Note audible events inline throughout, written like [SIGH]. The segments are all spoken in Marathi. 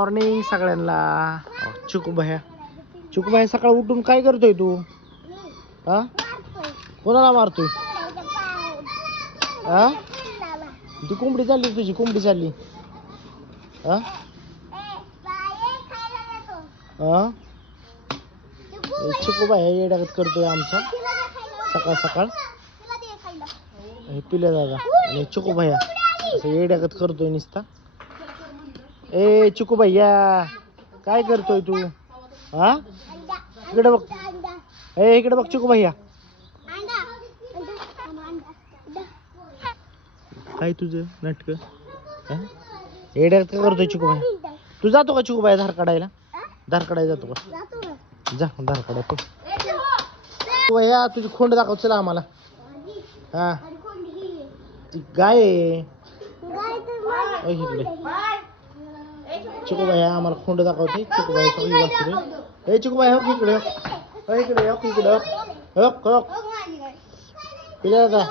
मॉर्निंग सगळ्यांना. चिकू भया चिकू भया सकाळ उठून काय करतोय तू? हा? कोणाला मारतोय? हा? ती कोंबडी चालली तुझी? कोंबडी चालली. हा? हा? हे चिकू भया येड्यागत करतोय आमचा. सकाळ सकाळ. हे पिल्या दादा आणि चिकू भैया असं येड्यागत करतोय नुसता. ए चिकू भैया काय करतोय तू? हा? इकडे बघ. ए इकडे बघ चिकू भैया काय तुझं नाटक? येड्यागत का करतोय चिकू भैया तू जातो का चिकू भैया धार काढायला? धार काढायला जातो का? जा धार काढाय तू भैया तुझी खोंड दाखव चला आम्हाला. हा. ती गाय आहे ओ इकडे. चिकू बाई आम्हाला खोंड दाखवते. चिकू बाई सगळी वाचते ए चिकू बाई हो इकडे हो. हो इकडे हो इकडे हो हो हो पिल्या का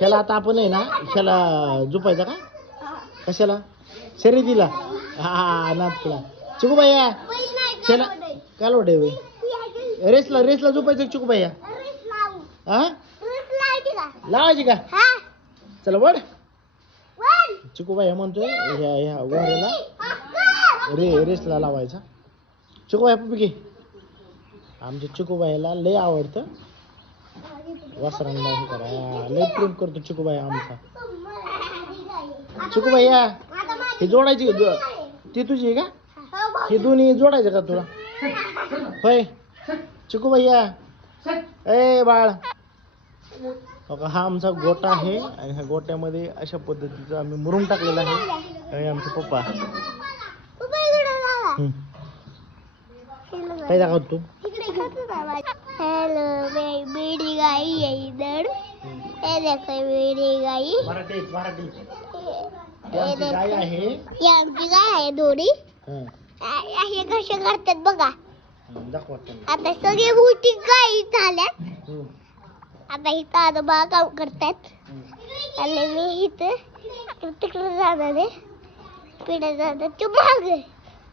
ह्याला आता आपण आहे ना ह्याला झोपायचा का? कशाला? शर्यतीला. हा नातकुला चिकू या. ह्याला काय लोट बाई रेसला रेसला झोपायचं चिकू या? हा लावायची का? चला वड चिकू बाई म्हणतोय ह्या ह्या वाऱ्याला. रे रेसला लावायचा. चिकू बाई पप्पी घे आमच्या चिकूबाईला लय आवडतं. वासरांना हे करा. लय प्रेम करतो चिकूबाई आमचा. चिकूबाई या. हे जोडायची ती तुझी आहे का? हे दोन्ही जोडायचं का तुला? होय. चिकूबाई या. ए बाळ. हो बघा हा आमचा गोटा आहे आणि ह्या गोट्यामध्ये अशा पद्धतीचं आम्ही मुरुम टाकलेला आहे. हे आमचे पप्पा. काय दाखवत तू हॅलो बेडी गाई आहे इधर हे देखो बेडी गाई मराठी मराठी हे आमची गाय देखो आहे ही आमची गाय आहे दोरी हं. हे कसे करतात बघा हं, दाखवा. आता सगळे मोठी गाई झाल्यात हं, आता इथं आजोबा काम करतात हं. आणि मी इथं तिकडे जाणार आहे पिढ्या जाणार तू माग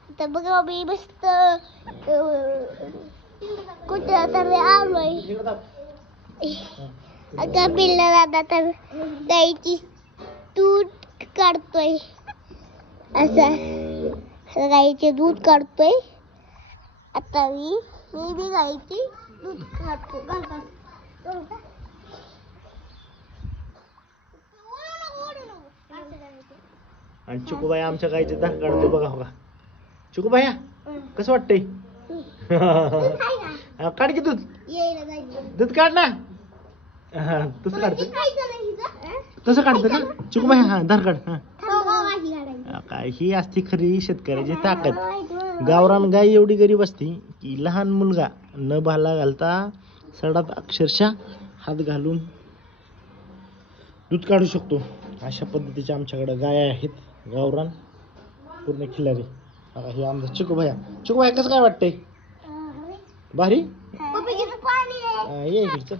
तर बघा मी मस्त कुठं तर आलोय इकडं आता पिल्ला दादा तर गाईची दूध काढतोय असं गाईचे दूध काढतोय आता मी मी बी गाईची दूध काढतो आणि चुकूबाई आमच्या गाईचे दाख काढतो बघा बघा. चिकूबाया हं. कसं वाटतंय. [LAUGHS] हा, काढ की दूध. दूध काढ ना तसं काढतं हिचं. हं? तसं काढतं का चिकूबाई हा धार काढ हा काय ही असती खरी शेतकऱ्याची ताकद. गावरान गाय एवढी गरीब असते की लहान मुलगा न भाला घालता सडात अक्षरशः हात घालून दूध काढू शकतो अशा पद्धतीच्या आमच्याकडे गाय आहेत गावरान पूर्ण खिल्लारी आता हे आमचं चिकूभाया चिकूभाया कसं काय वाटतंय? भारी? हा, ये इकडे चल.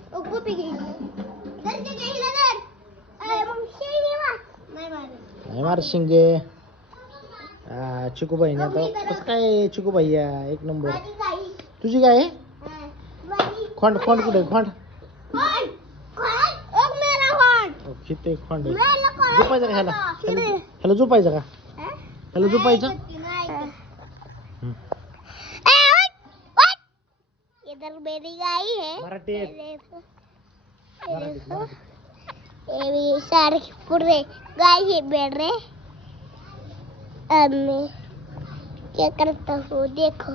मार. नाही मारत. नाही मार शिंगे चिकूबाईने आता. कसं काय चिकूबाई एक नंबर. तुझी काय आहे? खोंड खोंड कुठे? खोंड खोंड. ओ, किती खोंड आहे. झोपायचं का ह्याला? ह्याला ह्याला झोपायचं का? ह्याला झोपायचं नाही. हं. ए, उठ, उठ. इधर मेरी गाई है. ये देखो। ये मराठीत, देखो। मराठीत. ये भी सारे पूरे गाय है बैठ रहे अब मैं क्या करता हूँ? देखो।